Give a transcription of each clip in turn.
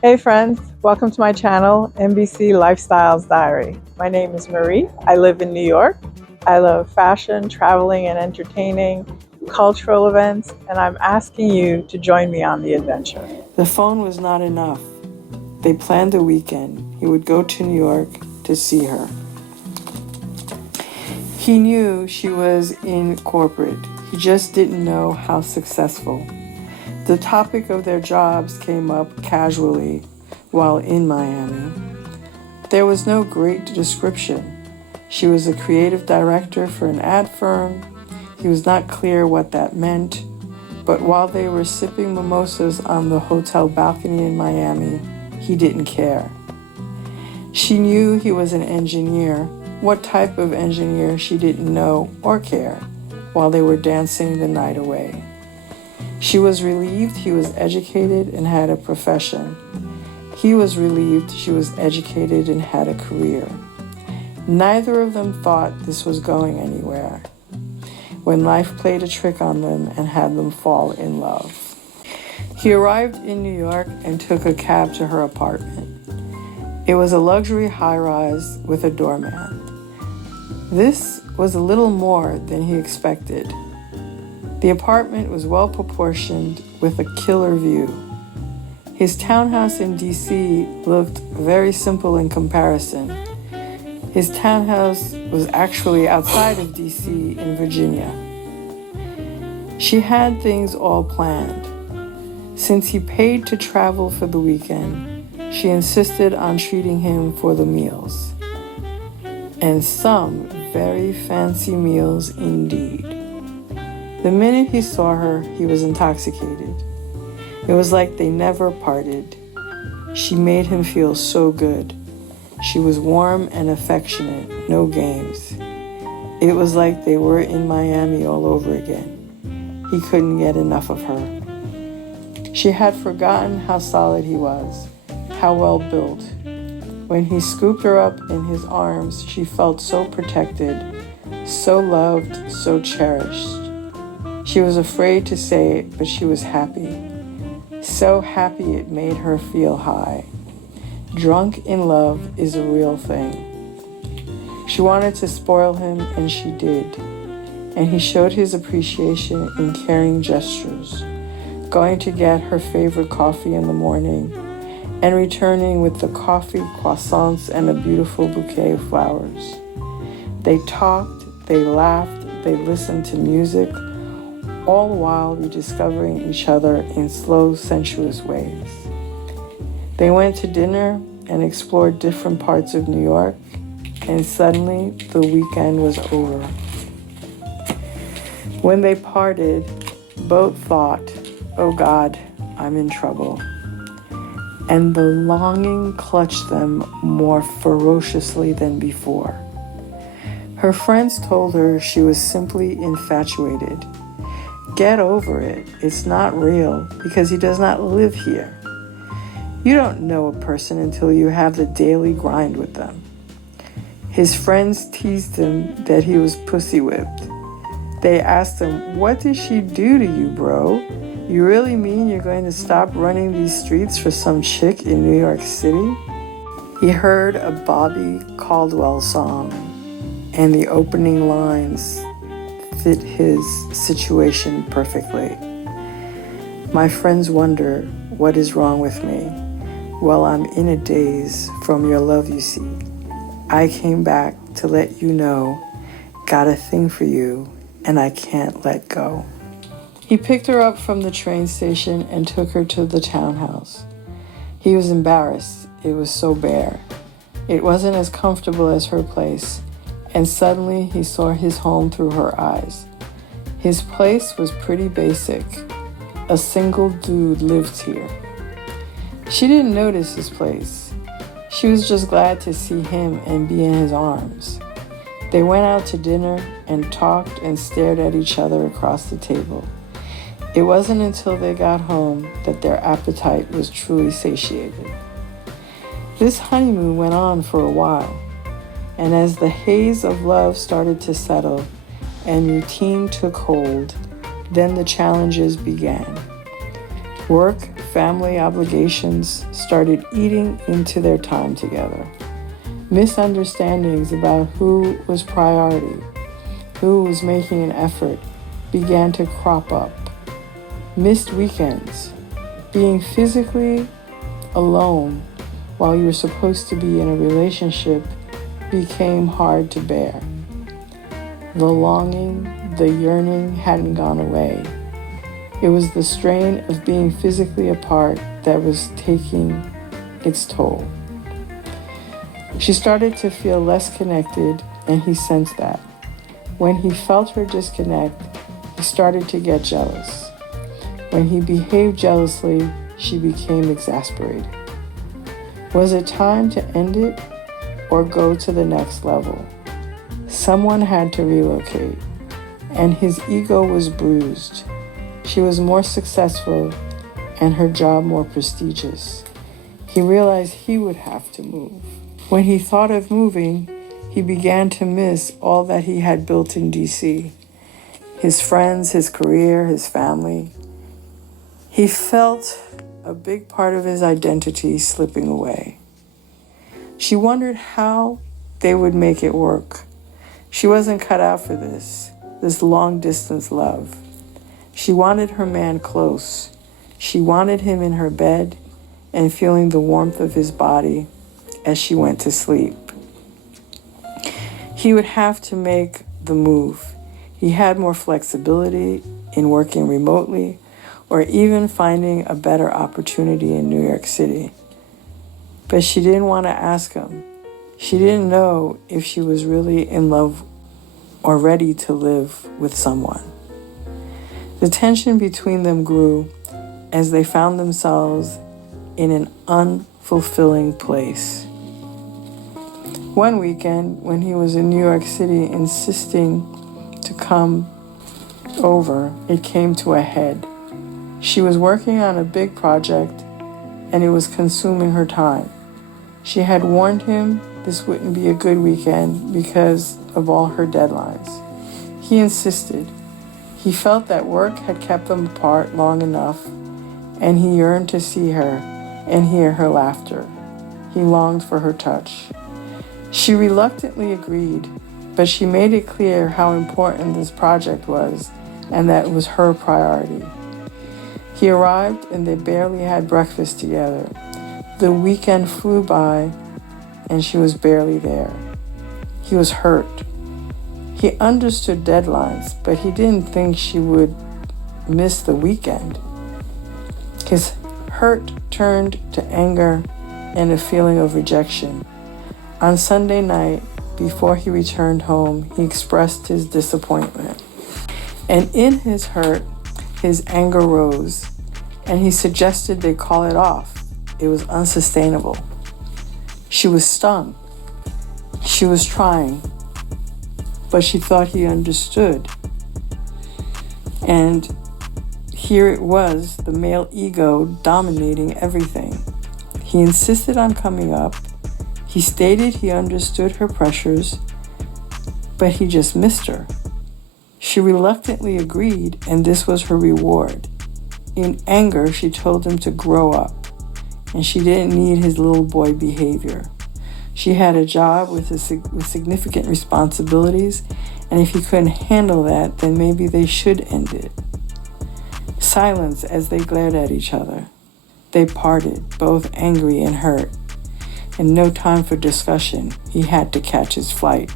Hey friends, welcome to my channel, NBC Lifestyles Diary. My name is Marie. I live in New York. I love fashion, traveling, and entertaining, cultural events, and I'm asking you to join me on the adventure. The phone was not enough. They planned a weekend. He would go to New York to see her. He knew she was in corporate. He just didn't know how successful. The topic of their jobs came up casually while in Miami. There was no great description. She was a creative director for an ad firm. He was not clear what that meant, but while they were sipping mimosas on the hotel balcony in Miami, he didn't care. She knew he was an engineer. What type of engineer she didn't know or care while they were dancing the night away. She was relieved he was educated and had a profession. He was relieved she was educated and had a career. Neither of them thought this was going anywhere when life played a trick on them and had them fall in love. He arrived in New York and took a cab to her apartment. It was a luxury high-rise with a doorman. This was a little more than he expected. The apartment was well proportioned with a killer view. His townhouse in D.C. looked very simple in comparison. His townhouse was actually outside of D.C. in Virginia. She had things all planned. Since he paid to travel for the weekend, she insisted on treating him for the meals. And some very fancy meals indeed. The minute he saw her, he was intoxicated. It was like they never parted. She made him feel so good. She was warm and affectionate, no games. It was like they were in Miami all over again. He couldn't get enough of her. She had forgotten how solid he was, how well built. When he scooped her up in his arms, she felt so protected, so loved, so cherished. She was afraid to say it, but she was happy. So happy it made her feel high. Drunk in love is a real thing. She wanted to spoil him, and she did. And he showed his appreciation in caring gestures, going to get her favorite coffee in the morning, and returning with the coffee, croissants, and a beautiful bouquet of flowers. They talked, they laughed, they listened to music, all the while rediscovering each other in slow, sensuous ways. They went to dinner and explored different parts of New York, and suddenly the weekend was over. When they parted, both thought, "Oh God, I'm in trouble." And the longing clutched them more ferociously than before. Her friends told her she was simply infatuated. Get over it. It's not real because he does not live here. You don't know a person until you have the daily grind with them. His friends teased him that he was pussy whipped. They asked him, "What did she do to you, bro? You really mean you're going to stop running these streets for some chick in New York City?" He heard a Bobby Caldwell song, and the opening lines fit his situation perfectly. "My friends wonder what is wrong with me. Well, I'm in a daze from your love, you see. I came back to let you know, got a thing for you, and I can't let go." He picked her up from the train station and took her to the townhouse. He was embarrassed. It was so bare. It wasn't as comfortable as her place, and suddenly he saw his home through her eyes. His place was pretty basic. A single dude lived here. She didn't notice his place. She was just glad to see him and be in his arms. They went out to dinner and talked and stared at each other across the table. It wasn't until they got home that their appetite was truly satiated. This honeymoon went on for a while, and as the haze of love started to settle and routine took hold, then the challenges began. Work, family obligations started eating into their time together. Misunderstandings about who was priority, who was making an effort, began to crop up. Missed weekends, being physically alone while you were supposed to be in a relationship became hard to bear. The longing, the yearning hadn't gone away. It was the strain of being physically apart that was taking its toll. She started to feel less connected, and he sensed that. When he felt her disconnect, he started to get jealous. When he behaved jealously, she became exasperated. Was it time to end it or go to the next level? Someone had to relocate, and his ego was bruised. She was more successful and her job more prestigious. He realized he would have to move. When he thought of moving, he began to miss all that he had built in DC. His friends, his career, his family. He felt a big part of his identity slipping away. She wondered how they would make it work. She wasn't cut out for this long-distance love. She wanted her man close. She wanted him in her bed and feeling the warmth of his body as she went to sleep. He would have to make the move. He had more flexibility in working remotely or even finding a better opportunity in New York City. But she didn't want to ask him. She didn't know if she was really in love or ready to live with someone. The tension between them grew as they found themselves in an unfulfilling place. One weekend, when he was in New York City insisting to come over, it came to a head. She was working on a big project and it was consuming her time. She had warned him this wouldn't be a good weekend because of all her deadlines. He insisted. He felt that work had kept them apart long enough, and he yearned to see her and hear her laughter. He longed for her touch. She reluctantly agreed, but she made it clear how important this project was and that it was her priority. He arrived and they barely had breakfast together. The weekend flew by and she was barely there. He was hurt. He understood deadlines, but he didn't think she would miss the weekend. His hurt turned to anger and a feeling of rejection. On Sunday night, before he returned home, he expressed his disappointment. And in his hurt, his anger rose, and he suggested they call it off. It was unsustainable. She was stung. She was trying, but she thought he understood. And here it was, the male ego dominating everything. He insisted on coming up. He stated he understood her pressures, but he just missed her. She reluctantly agreed, and this was her reward. In anger, she told him to grow up, and she didn't need his little boy behavior. She had a job with significant responsibilities, and if he couldn't handle that, then maybe they should end it. Silence as they glared at each other. They parted, both angry and hurt. And no time for discussion. He had to catch his flight.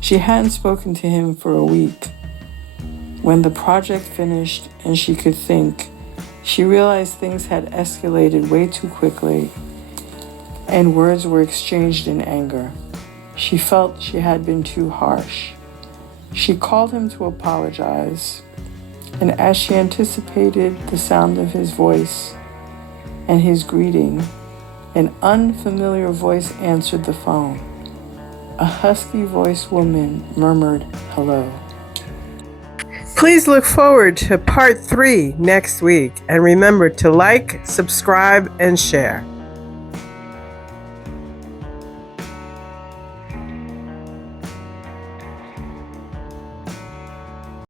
She hadn't spoken to him for a week. When the project finished and she could think, she realized things had escalated way too quickly and words were exchanged in anger. She felt she had been too harsh. She called him to apologize, and as she anticipated the sound of his voice and his greeting, an unfamiliar voice answered the phone. A husky-voiced woman murmured, "Hello." Please look forward to part 3 next week, and remember to like, subscribe, and share.